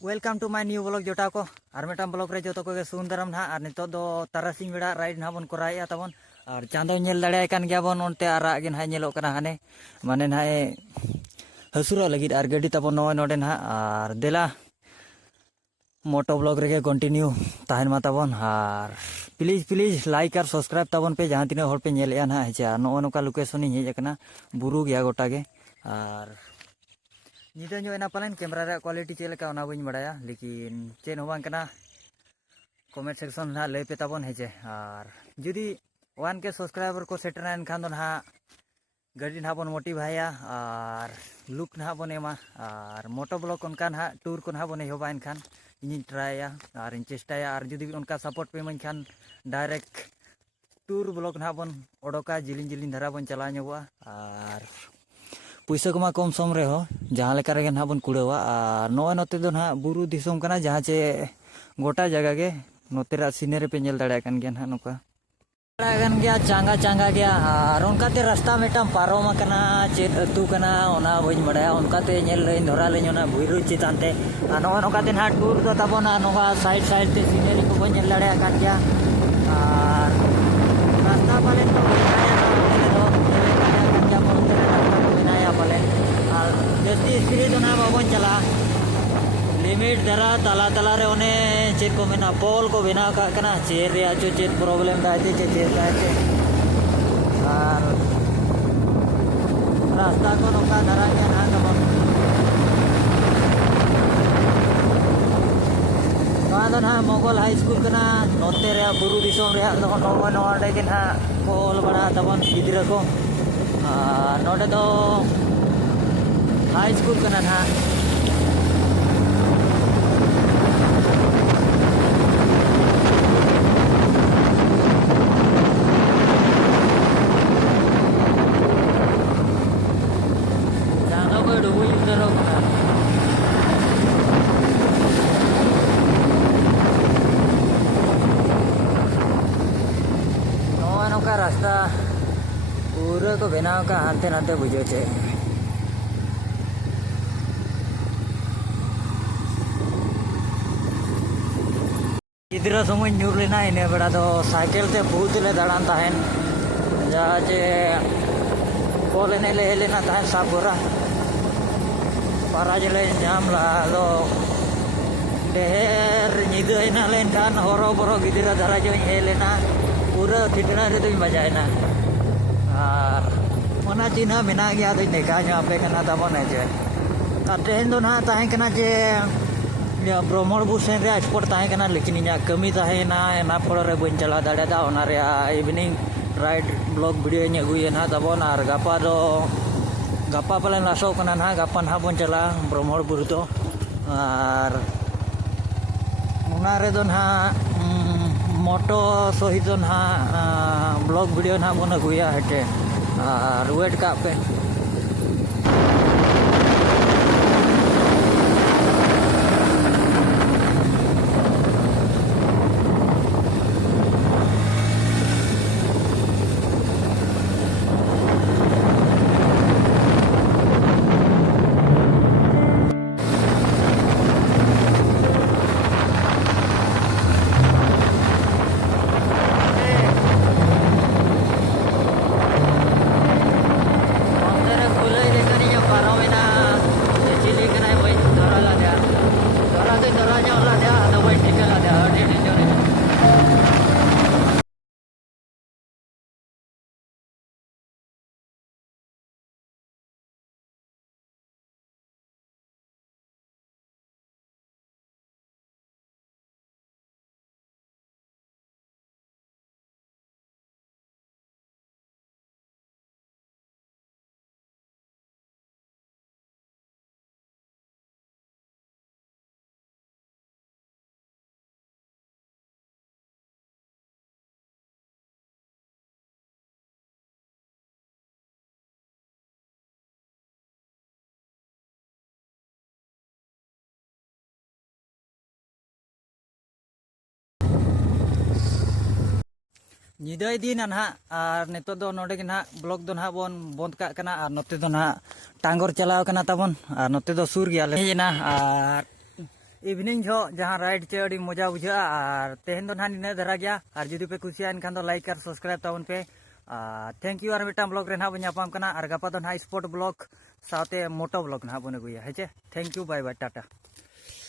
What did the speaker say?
Welcome to my new blog जोटा को और मेटाम ब्लॉग रे जो को सुंदरम ना और नितो दो तारासिंग बेड़ा राइड ना बन कराया तबन और चांदो नेल दाड़े कान गया बन ओनते आरा गे ना नेलो कना हाने माने ना हसुरा लगिद और गड्डी तबन नो नोडे ना और देला मोटो ब्लॉग रे कंटिन्यू ताहन मा तबन और प्लीज प्लीज लाइक और सब्सक्राइब तबन पे जहां तीन पे नेले ना हेचा नो नोका लोकेशन ही हेजना बुरु गया गोटा गे और निदा जो एना पालन कैमरा रे क्वालिटी चेलका ओना बइन बड़ाया लेकिन चेन होबां कना कमेंट सेक्शन ना लय पे तबन हेचे और जुदी 1K सब्सक्राइबर को सेटर एन खान ना गाड़ी ना बन मोटिवाया और लुक ना बन एमा और मोटो ब्लॉग उनका ना टूर को ना बन होबा एनखान इन ट्राया और इन चेष्टाया और जुदी उनका सपोर्ट पे मन खान डायरेक्ट टूर ब्लॉग ना बन ओडोका जिलिन जिलिन धरा बन चला नोबा और पैसा को कम सम रे हो जहाँ लेकर रे ना बन कुड़ावा और नो नोते दो ना बुरु दिसोम कना जहाँ चे गोटा जगह के नोतेरा सीनरी पे नेल दाड़ा कान गया ना नोका दाड़ा गया चांगा चांगा गया और उनकाते रास्ता मेटम पारोम कना चेत अतु कना ओना बइन बड़ाया उनकाते नेल लइन धरा लइन ओना बुरु चितानते और नो नोकाते ना टूर दो तबोना नोका साइड साइड ते सीनरी को बइन नेल दाड़ा कान गया और रास्ता पाले तो जस्ती स्पीड ना बाबन चला लिमिट धरा तला तला रे ओने चेक को मेना पोल को बिना का कना चेर रे आचो चेक प्रॉब्लम दाते के चेर दाते और रास्ता को नोका धरा के ना तब कादन हा मोगल हाई स्कूल कना नोते रे बुरु दिसोम रे नो नो नोडे के ना कोल बड़ा तबन गिदरा को नोडे दो हाई स्कूल कना ना जानो को डुबु इधर कना नो का रास्ता पूरे को बनाव का हाथे नाते बुझे थे गिद्रा समय न्यूर लेना इने बड़ा तो साइकिल ते बहुत ले दाड़ान ताहन जहाँ जे कोल ने ले लेना ताहन साबुरा पाराज ले जाम ला लो ढेर निदा इना लेन खान हरो बरो गिद्रा धरा जो हे लेना पूरा ठिठना रे तो बजायना और मना चिन्ह मेना गया तो देखा जो आपे कना तबन है जे तेहन दो ना ताहन कना जे ब्रह्मण बुसेन रे स्पॉट ताहे कना लेकिन इना कमी ताहे ना एना फोड़ो रे बन चला दाड़ा दा ओना रे इवनिंग राइड ब्लॉग वीडियो इन अगुए ना तबन और गपा पाले लासो कना ना गपा ना बन चला ब्रह्मण बुरु तो और ओना रे दो ना मोटो सहित ना ब्लॉग वीडियो ना बन अगुया हटे और वेट का पे निदा दिन ना और नितो दो नोडे के ना ब्लॉग दो ना बन बंद का कना और नोते दो ना टांगोर चलाव कना तबन और नोते दो सुर गया ले ना और इवनिंग जो जहाँ राइड चे अड़ी मजा बुझा और तेहन दो नहानी ने धरा गया और जुदी पे कुसिया इनखान दो लाइक और सब्सक्राइब ताउन पे थैंक यू और मिटाम ब्लॉग रे ना बन नापाम कना और गपा दो ना स्पोर्ट ब्लॉग साथे मोटो ब्लॉग ना बन अगुया है चे thank you bye bye Tata.